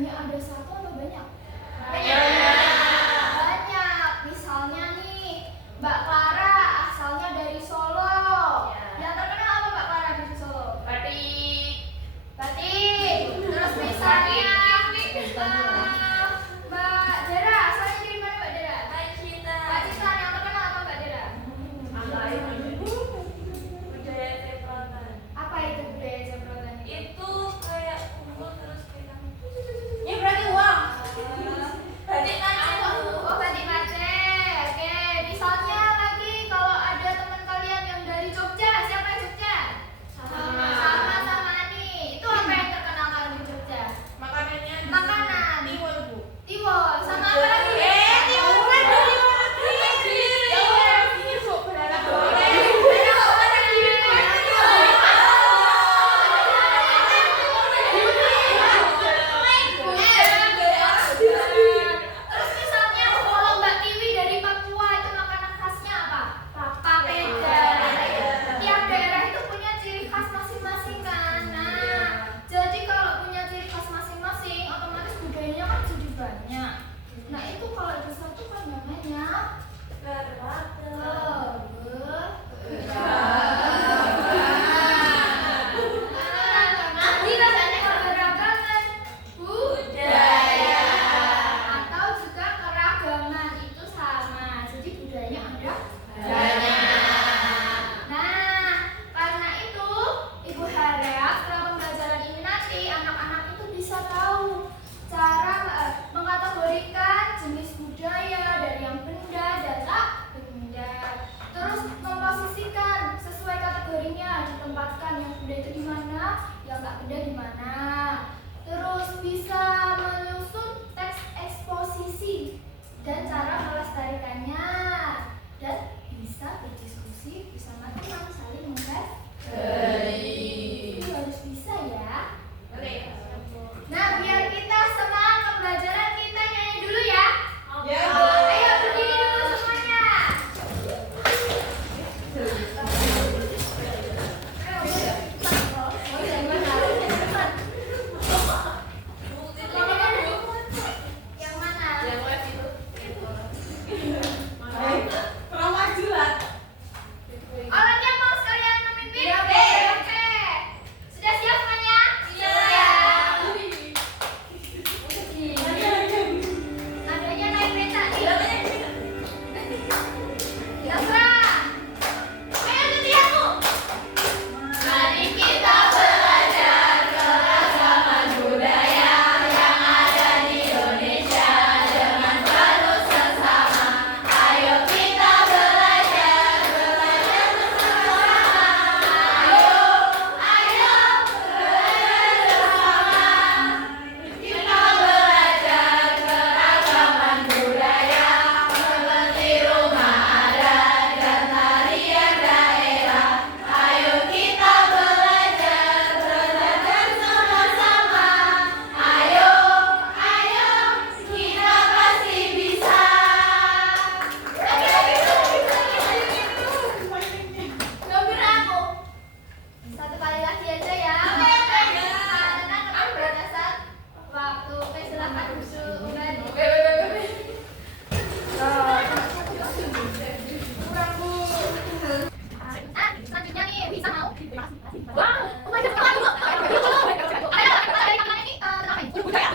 hanya ada satu atau banyak? Banyak. Banyak. Misalnya nih, Mbak Clara asalnya dari Solo. Yang terkenal apa Mbak Clara dari Solo? Batik. Batik. Terus misalnya Mbak Dera asalnya dari mana Mbak Dera? Mbak Cita. Mbak Cita yang terkenal apa Mbak Dera? Budaya Teplatan. Apa itu budaya Jabrotan? Itu kayak kumpul terus kita. Ini berarti uang. Batik Aceh. Oh, batik Aceh. Oke, misalnya lagi kalau ada teman kalian yang dari Jogja, siapa yang Jogja? Sama Ani. Itu apa yang terkenal kalau di Jogja? Makanannya Makanan. Tiwul, Bu. Tiwul. Sama apa lagi? Tiwul kan dari luar negeri. Ya udah, ini Bu, berharap boleh. Terus misalnya kalau Mbak Kiwi dari Papua itu makanan khasnya apa? Papeda. Tiap daerah itu punya ciri khas masing-masing kan. Nah, jadi kalau punya ciri khas masing-masing, otomatis budayanya kan jadi banyak. Nah itu kalau disatukan namanya nanti rasanya keberagaman budaya atau juga keragaman itu sama. Jadi budayanya ada banyak. Nah, karena itu Ibu harap setelah pembelajaran ini nanti anak-anak itu bisa tahu cara mengkategorikan jenis budaya dari yang benda dan tak benda. Terus memposisikan sesuai kategorinya, ditempatkan yang benda itu di mana, yang tak benda di mana. Terus bisa menyusun teks eksposisi dan cara melestarikannya, dan bisa berdiskusi bersama teman saling menghargai. Itu harus bisa ya. Nah, biar kita semangat pembelajaran, kita nyanyi dulu ya. Ya. Ayo berdiri dulu semuanya. Yang mana? Yang web itu. Kurang maju lah. Orangnya mau sekalian memimpin? Iya, Bu. Oke. Sudah siap semuanya? Iya. Nadanya naik beta nih. Terserah. Ayo ikuti aku. Mari kita belajar keragaman budaya yang ada di Indonesia dengan penuh sesama. Ayo kita belajar bersama-sama. Ayo belajar bersama. Kita belajar keragaman budaya seperti rumah adat dan tarian daerah. Ayo kita belajar sama-sama. Ayo, kita pasti bisa. Nggak aku. Satu kali lagi aja ya. Karena keterbatasan waktu. Oke, silakan usulkan. Kurang, Bu. Selanjutnya nih, bisa mau? Wah, oh my God, sekarang dulu. Ayo, dari kanan ini, ngapain? Budaya.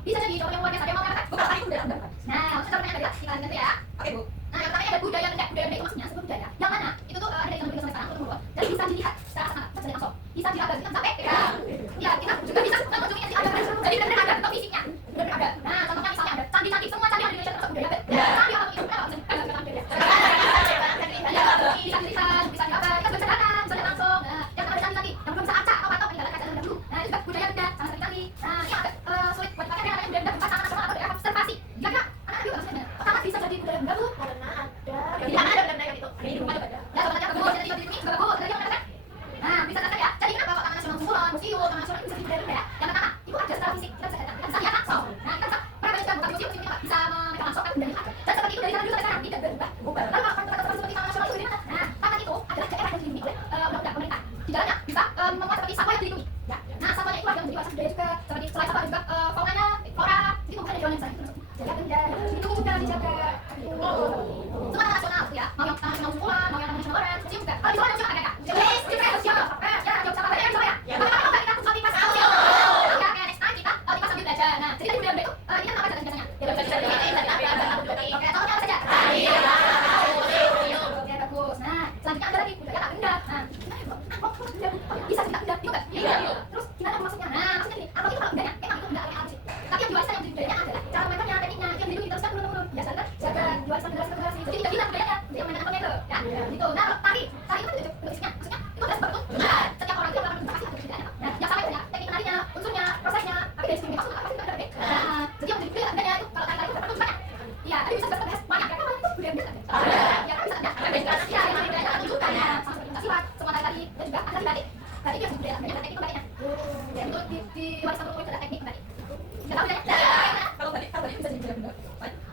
Bisa jadi jawaban yang luar biasa. Ada yang mau mengatakan beberapa itu budaya benda. Nah, maksudnya pertanyaan tadi tinggal ganti ya. Oke, Bu. Nah, yang pertama ada budaya benda. Budaya benda itu maksudnya sebuah budaya yang mana itu tuh ada di dalam sampai sekarang untuk dan bisa dilihat secara kasat mata langsung. Bisa diraba sampai ya. Ya, kita juga bisa mengunjungi yang ada. Jadi benar-benar ada atau fisiknya. Benar-benar ada. Nah, contohnya dijaga. Semua nasional ya, mau yang nasional sekolah, mau yang nasional orang, cium kan? Kalau di sekolah nasional ada nggak? Jelas, kita harus siapa? Ya, jawab sama saya, coba ya. Kalau kita sambil pas sambil, ya kayak next time kita kalau kita sambil belajar. Nah, jadi tadi budaya itu, kita apa aja biasanya? Ya belajar. Oke, contohnya apa saja? Oke, bagus. Nah, selanjutnya ada lagi budaya tak benda. Nah, gimana itu? Bisa kita benda, yuk kan? Iya. Terus gimana maksudnya? Nah, maksudnya gini, apa itu kalau budaya? Emang itu benda apa sih? Tapi yang diwariskan yang jadi budayanya adalah cara mainnya, tekniknya, yang dilindungi diteruskan turun-temurun. Biasa kan jaga diwariskan generasi. Jadi tidak bilang budayanya, dia mainan apa itu? Ya, gitu. Nah, tari itu juga bentuknya, maksudnya itu adalah sebab itu. Nah, setiap orang itu melakukan pasti ada budayanya. Nah, yang sama itu ya, teknik menarinya, unsurnya, prosesnya, tapi dari segi maksud apa sih itu ada. Nah, jadi yang menjadi budaya budaya itu kalau tari itu berbentuk banyak. Iya, tapi bisa bahas banyak. Karena itu budaya biasa. Ya, kan bisa ada. Ya, yang budayanya menunjukkan ya, sama seperti sifat, semua tadi dan juga ada batik. Tadi itu budaya budaya teknik itu batiknya. Ya, itu diwariskan turun itu ada teknik batik. Nggak tahu bedanya. Kalau tadi bisa jadi budaya benda.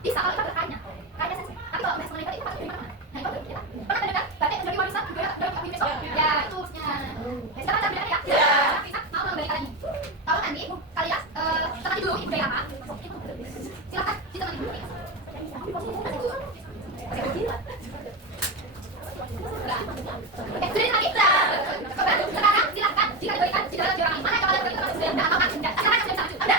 Bisa kalau itu ada kainnya. Kainnya sensitif. Tapi kalau bahas mengenai batik itu pasti dari mana? Nah, itu ya. Pernah dengar batik menjadi warisan budaya dari kami besok? Ya, itu maksudnya. Nah, sekarang cara bedanya ya. Bisa mau membalik lagi. Tahu kan nih, kalian tenang dulu budaya apa? Silakan ditemani dulu. Sudah lagi. Sekarang silakan jika diberikan di dalam orang mana kalau ada budaya benda atau benda. Silakan yang satu. Ada.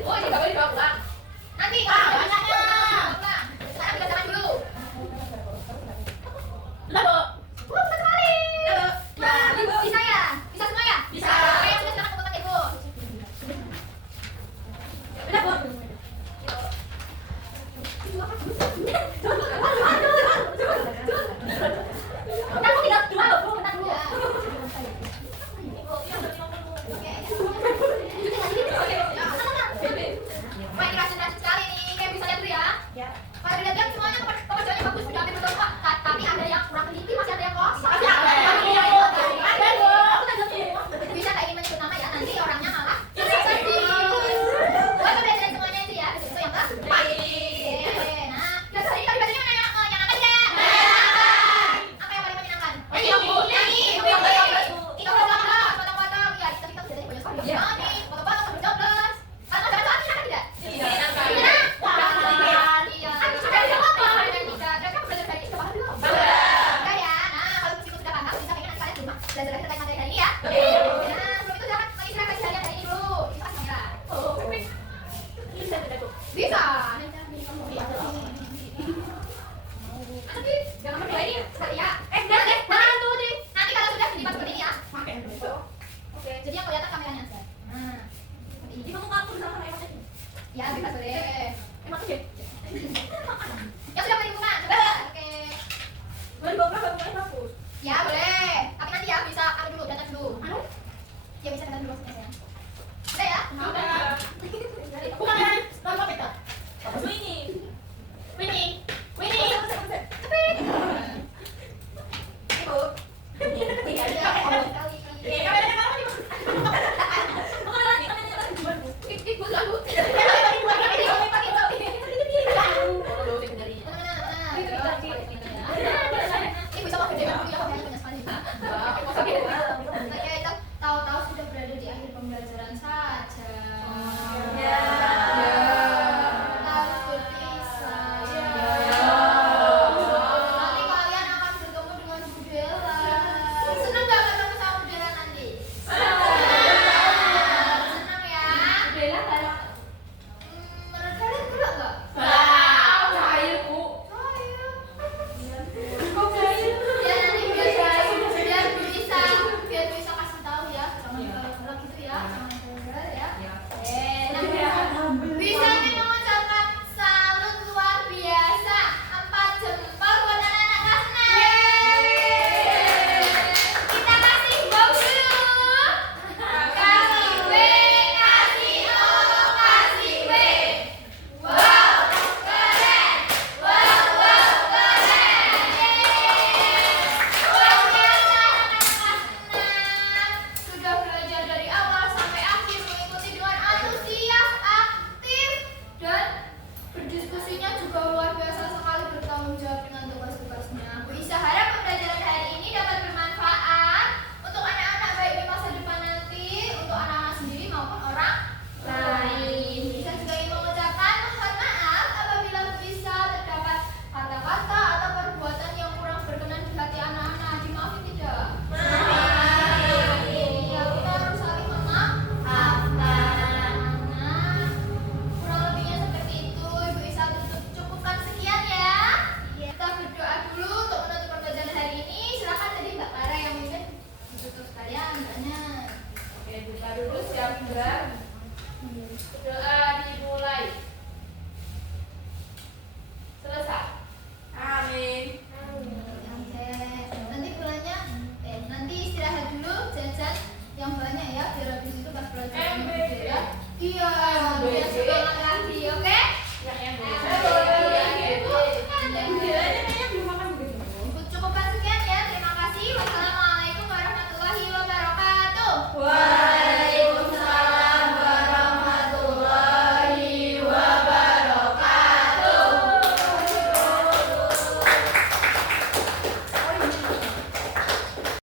Oh, ini nggak boleh dibawa pulang. Nanti kalau ada banyaknya. Sekarang kita jalan dulu. Udah, Bu. Cepat sekali. Udah, Bu. Nah, bisa ya? Bisa semua ya? Bisa. Oke, sudah sekarang keputusan Ibu. Udah, Bu. Udah, Bu, tinggal dua, Bu. Bentar, Bu. Wah, ini rajin-rajin sekali nih. Kayak bisa lihat dulu ya. Kalau dilihat semuanya pekerjaannya bagus, sudah hampir betul kok. Tapi ada yang kurang teliti, masih ada yang kosong. Masih ada. Ada, Bu. Aku udah jelasin. Bisa nggak ingin menyebut nama ya? Nanti orangnya malah sedih. Wah, kita belajar semuanya itu ya. Itu yang ke? Nah, terus hari ini bacanya mana? Yang angkat tidak? Apa yang paling menyenangkan? Nyanyi, Bu. Nyanyi. Itu yang ke-12, Bu. Kita potong-potong, potong-potong. Ya, kita belajar banyak sekali. Iya. Nih, potong-potong sampai 12. Kalau ada soal menyenangkan tidak? Menyenangkan. Menyenangkan. Iya. Sudah bisa ngomong. Tidak. Berarti kamu belajar dari itu paham belum? Sudah ya. Nah, kalau meskipun sudah paham, bisa kayaknya nanti kalian di rumah belajar lagi terkait materi hari ini ya. Nah, sebelum itu silakan mengistirahatkan seharian hari ini dulu. Kita kasih kamera. Bisa. Tapi jangan berdua ini sekali ya. Jangan tuh, Tri. Nanti kalau sudah dilipat seperti ini ya. Oke, jadi yang kelihatan kameranya aja. Nah, seperti ini. Ya, bisa boleh. Yang sudah boleh dibuka, coba. Oke. Ya, boleh. Tapi nanti ya bisa anu dulu, data dulu. Ya bisa data dulu maksudnya sayang. Udah ya? Tahu-tahu sudah berada di akhir pembelajaran saja. Harus berpisah. Nanti kalian akan bertemu dengan Bu Della. Senang nggak ketemu sama Bu Della nanti? Senang ya? Menurut kalian berat nggak? Ya nanti biar bisa kasih tahu ya sama kalau gitu ya sama saudara ya. Bisa nih mengucapkan salut luar biasa 4 jempol buat anak-anak kelas 6. Kita kasih wow dulu. Kasih W, kasih O, kasih W. Wow, keren. Wow, keren. Luar biasa anak-anak kelas 6. Sudah belajar dari awal sampai akhir, mengikuti dengan antusias, aktif, dan berdiskusinya juga luar biasa sekali, bertanggung jawab dengan tugas-tugasnya. Bu Isa harap pembelajaran hari ini dapat bermanfaat untuk anak-anak baik di masa depan nanti, untuk anak-anak sendiri maupun orang lain. Bu Isa juga ingin mengucapkan mohon maaf apabila Bu Isa terdapat kata-kata atau perbuatan yang kurang berkenan di hati anak-anak. Dimaafin tidak? Iya, kita harus saling memaafkan. Nah, kurang lebihnya seperti itu. Ibu Isa cukupkan sekian ya. Kita berdoa dulu untuk menutup pembelajaran hari ini. Silakan tadi Mbak Clara yang memimpin tutup sekalian doanya. Oke, buka dulu siap Mbak. Doa dimulai. Selesai. Amin. Nanti pulangnya, nanti istirahat dulu, jajan yang banyak ya, biar habis itu pas pelajaran MBD. Iya, biar sekolah